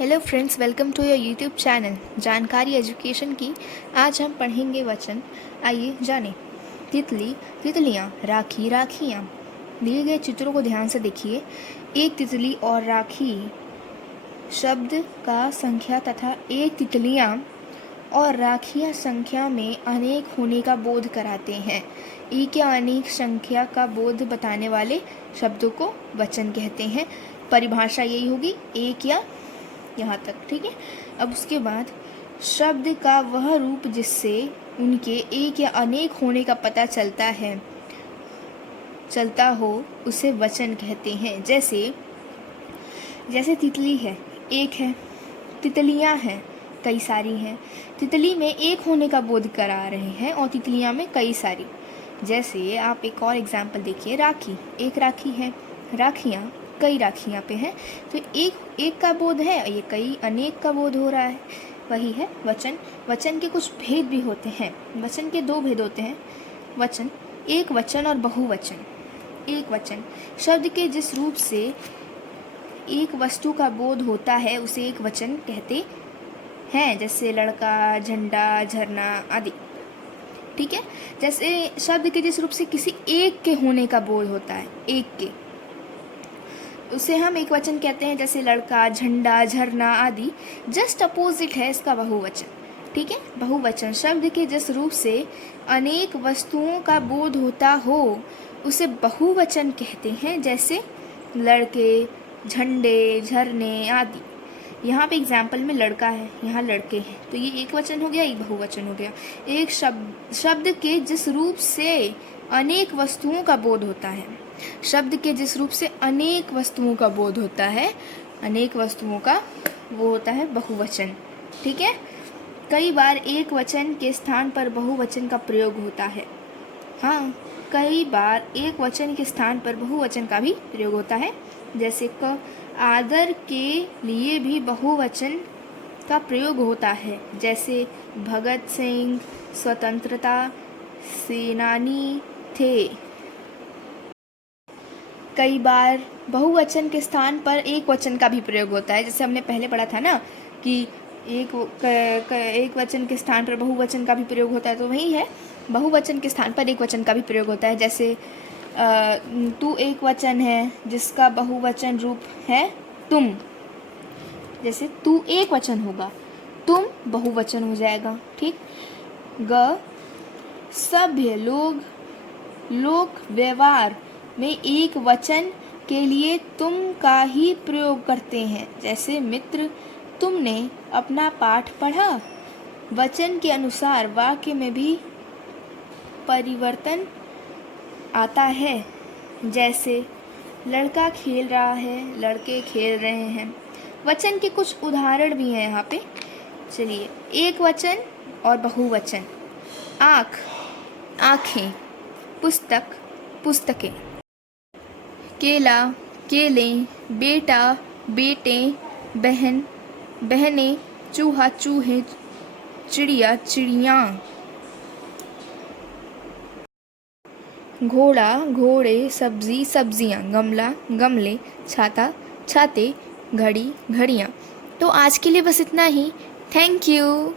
Hello friends, welcome to your YouTube channel जानकारी education की। आज हम पढ़ेंगे वचन। आइए जानें। तितली, तितलियाँ, राखी, राखियाँ। दिए गए चित्रों को ध्यान से देखिए। एक तितली और राखी शब्द का संख्या तथा एक तितलियाँ और राखियाँ संख्या में अनेक होने का बोध कराते हैं। एक या अनेक संख्या का बोध बताने वाले शब्दों को वचन कहते हैं। परिभाषा यही होगी, एक या यहाँ तक, ठीक है। अब उसके बाद शब्द का वह रूप जिससे उनके एक या अनेक होने का पता चलता हो उसे वचन कहते हैं। जैसे तितली है, एक है। तितलियाँ हैं, कई सारी हैं। तितली में एक होने का बोध करा रहे हैं और तितलियाँ में कई सारी। जैसे आप एक और एग्जाम्पल देखिए, राखी, एक राखी है। राखियाँ, कई राखियाँ पे हैं, तो एक का बोध है, ये कई अनेक का बोध हो रहा है। वही है वचन। वचन के कुछ भेद भी होते हैं। वचन के दो भेद होते हैं वचन, एक वचन और बहुवचन। एक वचन शब्द के जिस रूप से एक वस्तु का बोध होता है उसे एक वचन कहते हैं, जैसे लड़का, झंडा, झरना आदि, ठीक है। जैसे शब्द के जिस रूप से किसी एक के होने का बोध होता है, एक के, उसे हम एक वचन कहते हैं, जैसे लड़का, झंडा, झरना आदि। जस्ट अपोजिट है इसका बहुवचन, ठीक है। बहुवचन शब्द के जिस रूप से अनेक वस्तुओं का बोध होता हो उसे बहुवचन कहते हैं, जैसे लड़के, झंडे, झरने आदि। यहाँ पे एग्जाम्पल में लड़का है, यहाँ लड़के हैं, तो ये एक वचन हो गया, एक बहुवचन हो गया। एक शब्द के जिस रूप से अनेक वस्तुओं का बोध होता है, शब्द के जिस रूप से अनेक वस्तुओं का बोध होता है, अनेक वस्तुओं का वो होता है बहुवचन, ठीक है। कई बार एक वचन के स्थान पर बहुवचन का प्रयोग होता है। हाँ, कई बार एक वचन के स्थान पर बहुवचन का भी प्रयोग होता है। जैसे आदर के लिए भी बहुवचन का प्रयोग होता है, जैसे भगत सिंह स्वतंत्रता सेनानी थे। कई बार बहुवचन के स्थान पर एक वचन का भी प्रयोग होता है, जैसे हमने पहले पढ़ा था ना कि एक वचन के स्थान पर बहुवचन का भी प्रयोग होता है, तो वही है, बहुवचन के स्थान पर एक वचन का भी प्रयोग होता है। जैसे तू एक वचन है जिसका बहुवचन रूप है तुम। जैसे तू एक वचन होगा, तुम बहुवचन हो जाएगा, ठीक। सभ्य लोक व्यवहार में एक वचन के लिए तुम का ही प्रयोग करते हैं, जैसे मित्र, तुमने अपना पाठ पढ़ा। वचन के अनुसार वाक्य में भी परिवर्तन आता है, जैसे लड़का खेल रहा है, लड़के खेल रहे हैं। वचन के कुछ उदाहरण भी हैं यहाँ पे। चलिए, एक वचन और बहुवचन। आँख, आँखें। पुस्तक, पुस्तकें। केला, केलें। बेटा, बेटे। बहन, बहनें। चूहा, चूहे। चिड़िया, चिड़ियाँ। घोड़ा, घोड़े। सब्जी, सब्जियाँ। गमला, गमले। छाता, छाते। घड़ी, घड़ियाँ। तो आज के लिए बस इतना ही। Thank you.